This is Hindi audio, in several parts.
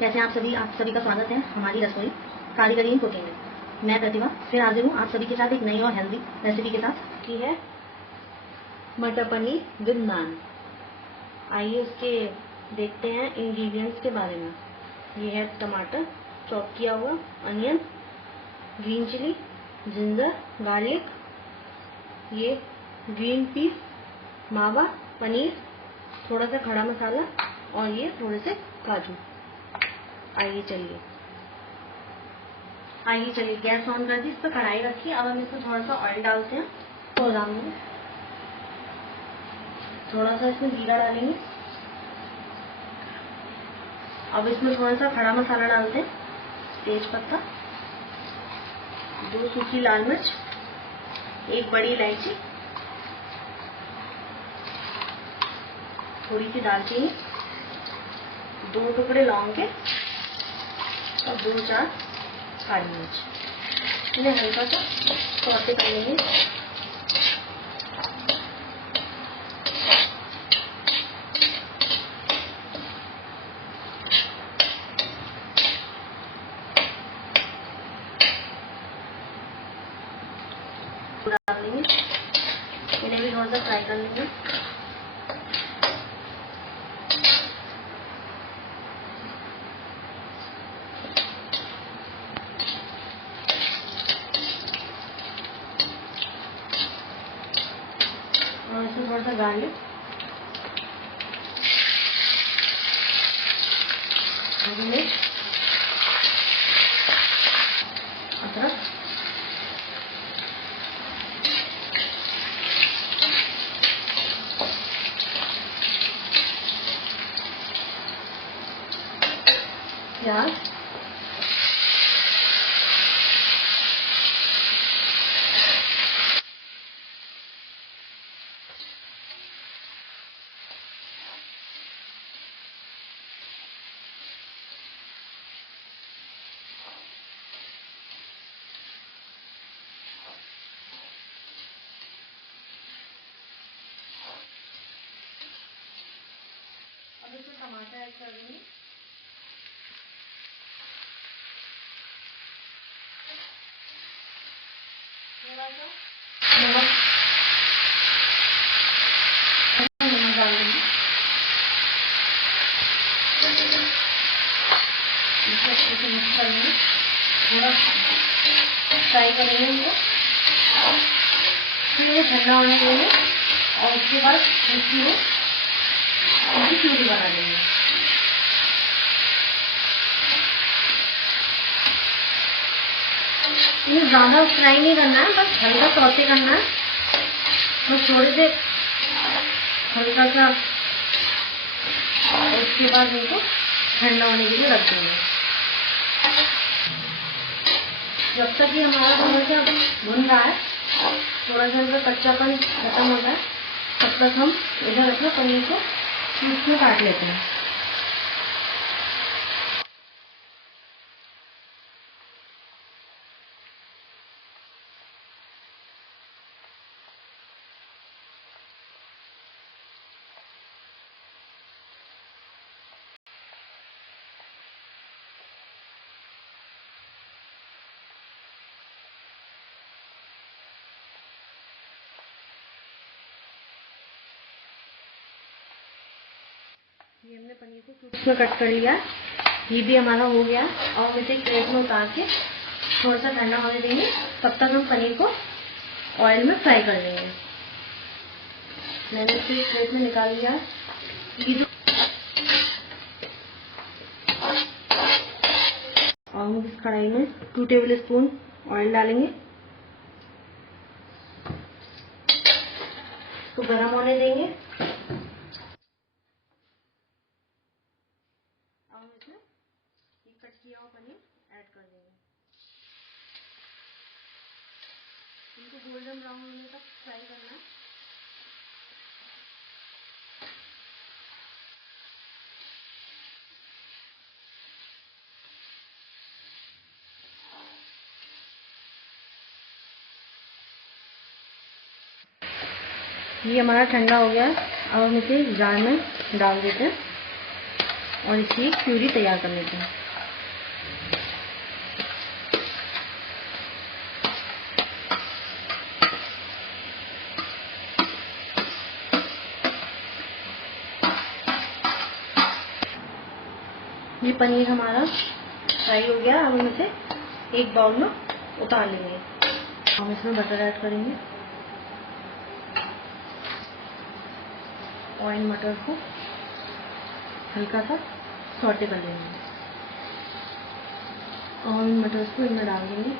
कैसे आप सभी का स्वागत है हमारी रसोई कारीगरी इन कुकिंग में। मैं प्रतिभा फिर हाजिर हूँ आप सभी के साथ एक नई और हेल्दी रेसिपी के साथ। की है मटर पनीर विद नान। आइए उसके देखते हैं इंग्रेडिएंट्स के बारे में। ये है टमाटर चॉप किया हुआ, onion, green chilli, ginger, garlic, ये ग्रीन पीस, मावा, पनीर, थोड़ा सा खड़ा मसाला और ये थोड़े से काजू। आइए चलिए गैस ऑन कर दी, इस पर कढ़ाई रखी। अब हम इसमें थोड़ा सा ऑयल डालते हैं तो डालेंगे, थोड़ा सा इसमें जीरा डालेंगे। अब इसमें थोड़ा सा खड़ा मसाला डालते हैं, तेज पत्ता, 2 सूखी लाल मिर्च, 1 बड़ी इलायची, थोड़ी सी दालचीनी, 2 टुकड़े लौंग के और 2-4 काली मिर्च। इन्हें हल्का सा सौटे कर लेंगे। डाल लेंगे, इन्हें भी थोड़ा सा फ्राई कर लेंगे। और इसमें थोड़ा सा गार्लिक, हरी मिर्च, अदरक, प्याज, अब इसमें टमाटर ऐड कर देंगे, थोड़ा सा नमक डाल देंगे, इसे अच्छे से मिक्स कर लेंगे, थोड़ा फ्राई करेंगे इनको, फिर ये ठंडा होने देंगे और उसके बाद इसमें इनकी प्यूरी बना देंगे। इन्हें ज़्यादा फ्राई नहीं करना है, बस हल्का सौते करना है, बस थोड़े से हल्का सा। और उसके बाद इनको ठंडा होने के लिए रख देंगे। जब तक कि हमारा थोड़ा सा भुन रहा है, थोड़ा सा इनका कच्चापन खत्म होता है, तब तक हम इधर अपने पनीर को पीस में काट लेते हैं। ये हमने पनीर को क्यूब्स में कट कर लिया, ये भी हमारा हो गया। और हम इसे प्लेट में उतार के थोड़ा सा ठंडा होने देंगे, तब तक हम पनीर को ऑयल में फ्राई कर लेंगे। मैंने इसे प्लेट में निकाल लिया। ये जो और हम इस कढ़ाई में 2 टेबल स्पून ऑयल डालेंगे, तो गर्म होने देंगे। अब हम इसमें कट किया हुआ पनीर ऐड कर देंगे। इनको गोल्डन ब्राउन होने तक फ्राई करना है। ये हमारा ठंडा हो गया। अब हम इसे जार में डाल देते हैं और इसकी प्यूरी तैयार कर लेते हैं। ये पनीर हमारा फ्राई हो गया। अब हम इसे एक बाउल में उतार लेंगे। हम इसमें बटर ऐड करेंगे। ऑयल मटर को हल्का सा सौटे कर लेंगे और इन मटर को इनमें डाल देंगे।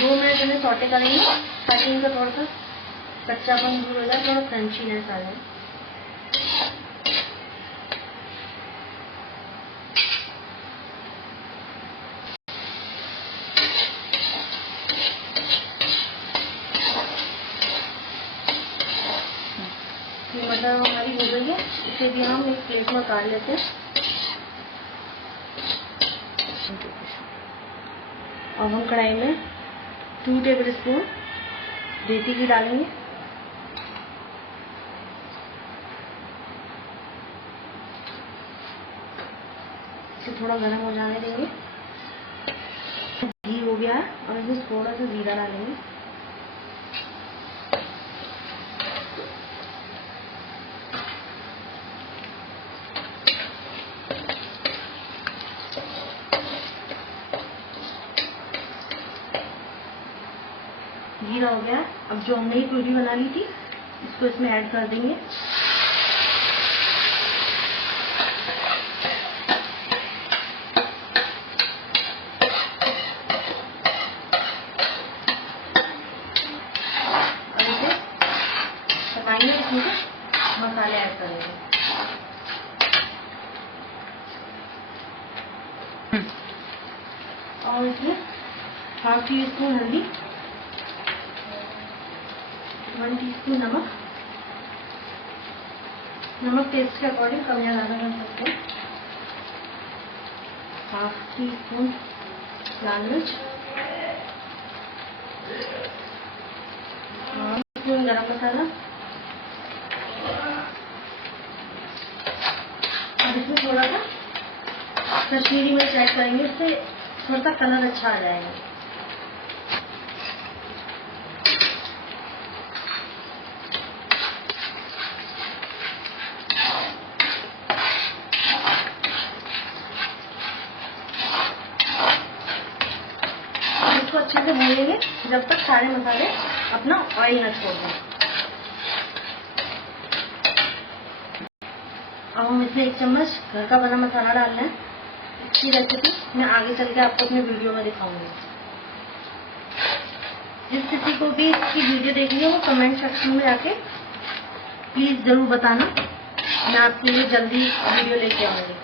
दो मिनट इन्हें सौटे करेंगे ताकि इनका थोड़ा सा कच्चापन दूर हो जाए, थोड़ा क्रंचीनेस आ जाए। ये मटर हमारी हो गई है, इसे भी हम एक प्लेट में काट लेते हैं। अब हम कढ़ाई में 2 टेबल स्पून देसी घी डालेंगे। इसे थोड़ा गर्म हो जाने देंगे। घी हो गया है और इसमें थोड़ा सा जीरा डालेंगे। जीरा हो गया। अब जो हमने प्यूरी बना ली थी इसको इसमें ऐड कर देंगे। और इसे पकाएंगे, इसमें मसाले ऐड करेंगे। और इसमें 1/2 टीस्पून हल्दी, 1 टीस्पून नमक। नमक टेस्ट के अकॉर्डिंग कम या ज़्यादा कर सकते हैं। 1/2 टीस्पून लाल मिर्च, 1 टीस्पून गरम मसाला। अब इसमें थोड़ा सा कश्मीरी मिर्च ऐड करेंगे, इससे थोड़ा सा कलर अच्छा आ जाएगा। इसको अच्छे से भूनेंगे जब तक सारे मसाले अपना ऑयल न छोड़ दें। अब हम इसमें 1 चम्मच घर का बना मसाला डालना है। इसकी रेसिपी मैं आगे चल के आपको अपने वीडियो में दिखाऊंगी। जिस किसी को भी इसकी वीडियो देखनी है वो कमेंट सेक्शन में जाके प्लीज जरूर बताना, मैं आपके लिए जल्दी वीडियो लेके आऊंगी।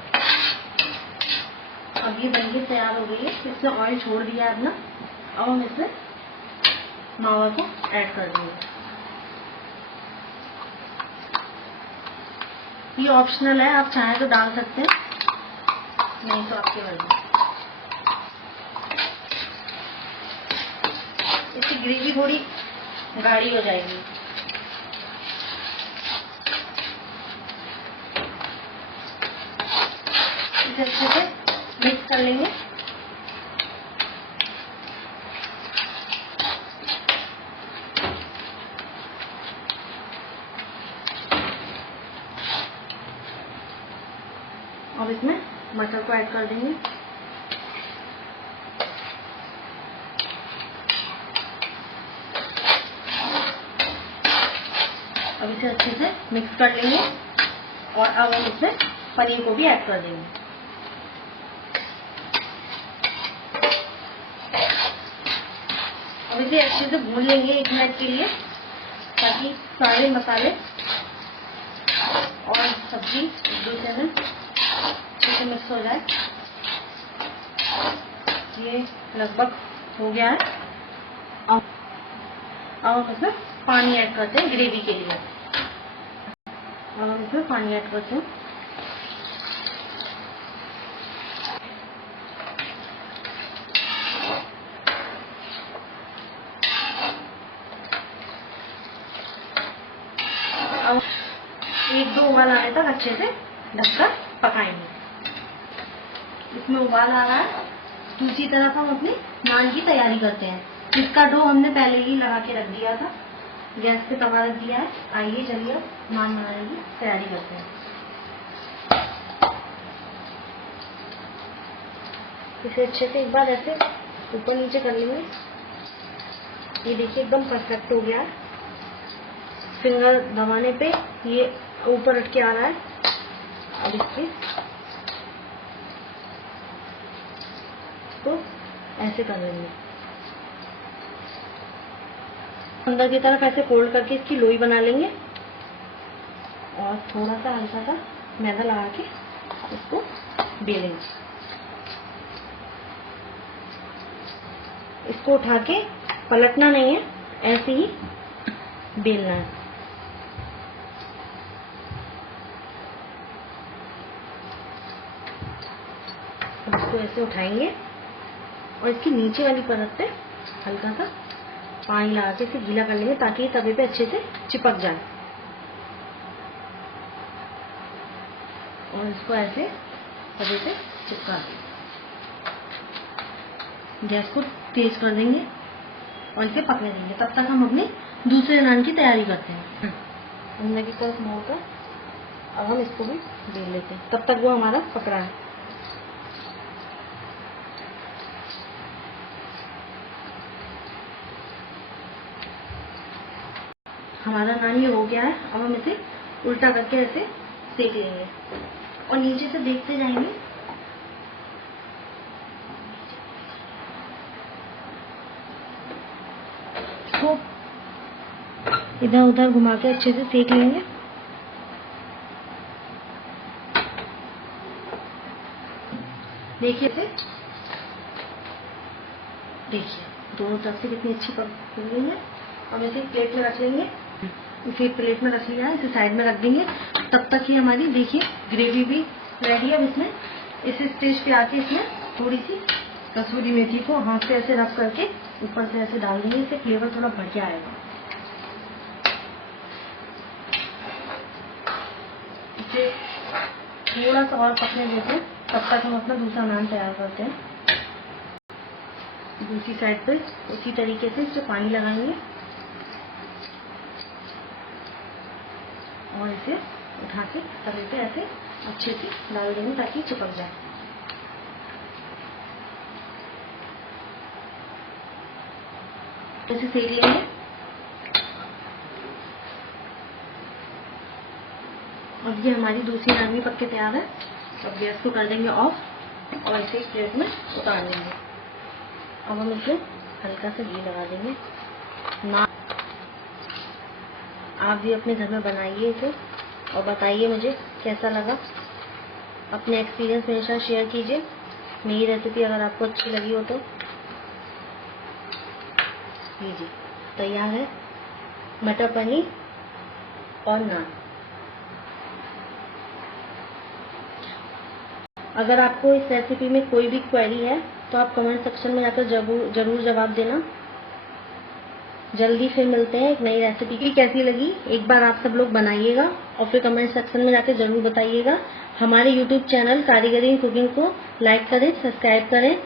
अब ये बनके तैयार हो गई है। इसने ऑयल छोड़ दिया है अपना। अब हम इसमें मावा को ऐड कर देंगे। ये ऑप्शनल है, आप चाहें तो डाल सकते हैं, नहीं तो आपकी मर्जी। इसकी ग्रेवी थोड़ी गाढ़ी हो जाएगी। इसे अच्छे से मिक्स कर लेंगे। अब इसमें मटर को ऐड कर देंगे। अब इसे अच्छे से मिक्स कर लेंगे और अब हम इसमें पनीर को भी ऐड कर देंगे। अब इसे अच्छे से भून लेंगे 1 मिनट के लिए, ताकि सारे मसाले और सब्जी एक दूसरे में अच्छे से मिक्स हो जाए। ये लगभग हो गया है। अब हम इसमें पानी ऐड करते हैं ग्रेवी के लिए। अब हम इसमें पानी ऐड करते हैं। 1-2 उबाल आने तक अच्छे से ढककर पकाएंगे। इसमें उबाल आ रहा है। दूसरी तरफ हम अपनी नान की तैयारी करते हैं। इसका डो हमने पहले ही लगा के रख दिया था, गैस पे तवा रख दिया है। आइए चलिए अब नान बनाने की तैयारी करते हैं। इसे अच्छे से एक बार ऐसे ऊपर नीचे कर लेंगे। ये देखिए एकदम परफेक्ट हो गया है। फिंगर दबाने पे ये ऊपर उठ के आ रहा है। अब इसको ऐसे कर लेंगे, अंदर की तरफ ऐसे फोल्ड करके इसकी लोई बना लेंगे और थोड़ा सा हल्का सा मैदा लगा के इसको बेलेंगे। इसको उठा के पलटना नहीं है, ऐसे ही बेलना है। इसको ऐसे उठाएंगे और इसकी नीचे वाली परत पे हल्का सा पानी लगा के इसे गीला कर लेंगे ताकि ये तवे पे अच्छे से चिपक जाए। और इसको ऐसे तवे पे चिपका देंगे। गैस को तेज कर देंगे और इसे पकने देंगे। तब तक हम अपने दूसरे नान की तैयारी करते हैं। अंदर की तरफ मोड़कर अब हम इसको भी बेल लेते हैं। तब तक वो हमारा पकड़ा है। हमारा नान ये हो गया है। अब हम इसे उल्टा करके ऐसे सेक लेंगे और नीचे से देखते जाएंगे। इसको इधर उधर घुमा के अच्छे से सेक लेंगे। देखिए दोनों तरफ से कितनी अच्छी पक गई है। अब इसे प्लेट में रख लेंगे। इसे प्लेट में रख लिया है, इसे साइड में रख देंगे। तब तक ही हमारी देखिए ग्रेवी भी रेडी है। अब इसमें इस स्टेज पे आके इसमें थोड़ी सी कसूरी मेथी को हाथ से ऐसे रब करके ऊपर से ऐसे डाल देंगे। इससे फ्लेवर थोड़ा बढ़ के आएगा। इसे थोड़ा सा और पकने देते हैं। तब तक हम अपना दूसरा नान तैयार करते हैं। दूसरी साइड पे उसी तरीके से इसे पानी लगाएंगे और इसे उठा के तवे पे ऐसे अच्छे से डाल देंगे ताकि चिपक जाए। ऐसे सेक लेंगे। अब ये हमारी दूसरी नान भी पक के तैयार है। अब गैस को कर देंगे ऑफ और इसे प्लेट में उतार लेंगे। अब हम इसे हल्का सा घी लगा देंगे। नान आप भी अपने घर में बनाइए इसे और बताइए मुझे कैसा लगा। अपने एक्सपीरियंस मेरे साथ शेयर कीजिए। मेरी रेसिपी अगर आपको अच्छी लगी हो तो लीजिए, तैयार है मटर पनीर और नान। अगर आपको इस रेसिपी में कोई भी क्वेरी है तो आप कमेंट सेक्शन में जाकर जरूर जवाब देना। जल्दी फिर मिलते हैं एक नई रेसिपी की। कैसी लगी एक बार आप सब लोग बनाइएगा और फिर कमेंट सेक्शन में जाकर जरूर बताइएगा। हमारे यूट्यूब चैनल कारीगरी इन कुकिंग को लाइक करें, सब्सक्राइब करें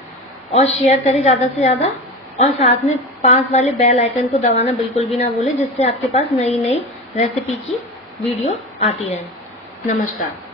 और शेयर करें ज़्यादा से ज़्यादा। और साथ में पास वाले बेल आइकन को दबाना बिल्कुल भी ना भूलें, जिससे आपके पास नई नई रेसिपी की वीडियो आती रहे। नमस्कार।